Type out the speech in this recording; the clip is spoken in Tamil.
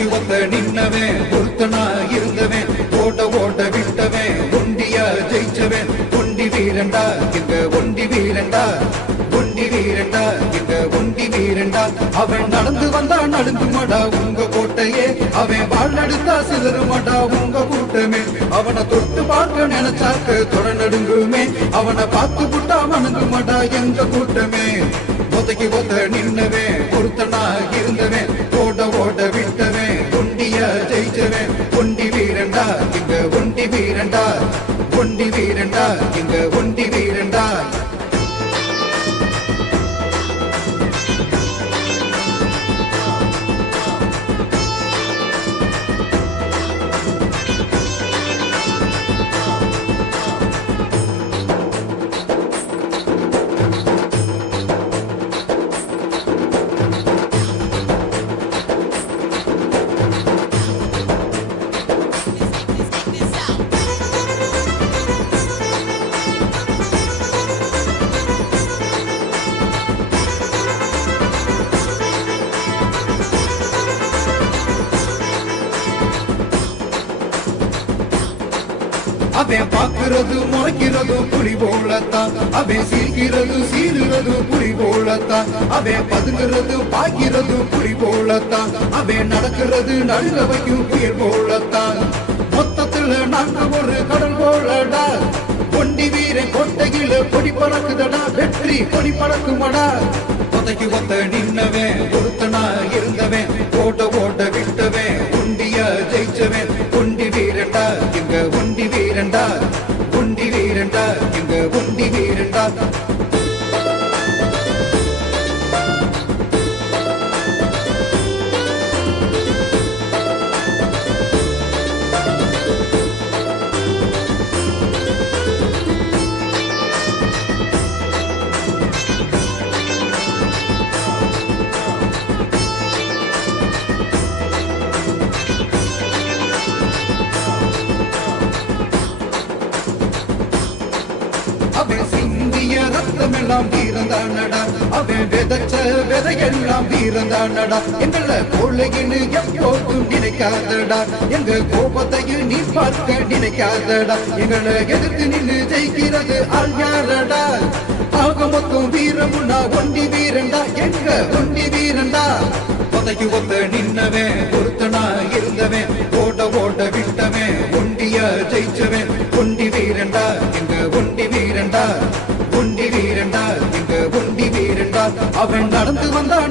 உதைக்கு ஒத்த நின்னவன் ஒருத்தனா இருந்தவன் ஓட ஓட விட்டவன் ஒண்டியா ஜெயிச்சவன் ஒண்டி வீரண்டா எங்க ஒண்டி வீரண்டா ஒண்டி வீரண்டா எங்க ஒண்டி வீரண்டா அவன் நடந்து வந்தா நடுங்குமாடா உங்க கோட்டையே அவன் வாழ்நடுத்தா சிதறுமாடா உங்க கூட்டமே அவனை தொட்டு பார்க்க நினைச்சாக்க தொட நடுங்குமே அவனை பார்த்து புட்டா வணங்குமாடா எங்க கூட்டமே ஒதைக்கு ஒத்த நின்னவன் ஒருத்தனா இருந்தவன் ஓட ஓட விட்டவன் ஒண்டியா ஜெயிச்சவன் ஒண்டி வீரண்டா எங்க ஒண்டி வீரண்டா ஒண்டி வீரண்டா எங்க ஒண்டி வீரண்டா அவன் பாக்குறது முறைக்கிறது புலி போலத்தான் அவன் சீர்கிறது சீருறது புலி போலத்தான் அவன் பதுங்கிறது பாக்கிறது புலி போலத்தான் அவன் நடக்கிறது நடுங்க வைக்கும் புயல் போலத்தான் மொத்தத்துல நாங்க ஒரு கடல் போலடா ஒண்டி வீரன் கொட்டையில பொடி பறக்குதடா வெற்றி பொடி பறக்குமடா உதைக்கு ஒத்த நின்னவன் ஒருத்தனா இருந்தவன் ஓட ஓட விட்டவன் ஒண்டியா ஜெயிச்சவன் ஒண்டி வீரண்டா எங்க ஒண்டி வீரண்டா ஒண்டி வீரண்டா எங்க ஒண்டி வீரண்டா அவன் சிந்திய ரத்தமெல்லாம் வீரந்தானடா அவன் விதைச்ச விதையெல்லாம் வீரந்தானடா எங்கள கொள்ளையின்னு எப்போதும் நினைக்காதடா எங்க கோபத்தையும் நீ பார்க்க நினைக்காதடா எங்களை எதிர்த்து நின்று ஜெயிக்கிறது ஆள் யாரடா ஆக மொத்தம் வீரமுன்னா ஒண்டி வீரண்டா எங்க ஒண்டி வீரண்டா உதைக்கு ஒத்த நின்னவன் ஒருத்தனா இருந்தவன் ஓட ஓட விட்டவன் ஒண்டியா ஜெயிச்சவன் ஒண்டி வீரண்டா எங்க ஒண்டி வீரண்டா ஒண்டி வீரண்டா எங்க ஒண்டி வீரண்டா அவன் நடந்து வந்தான்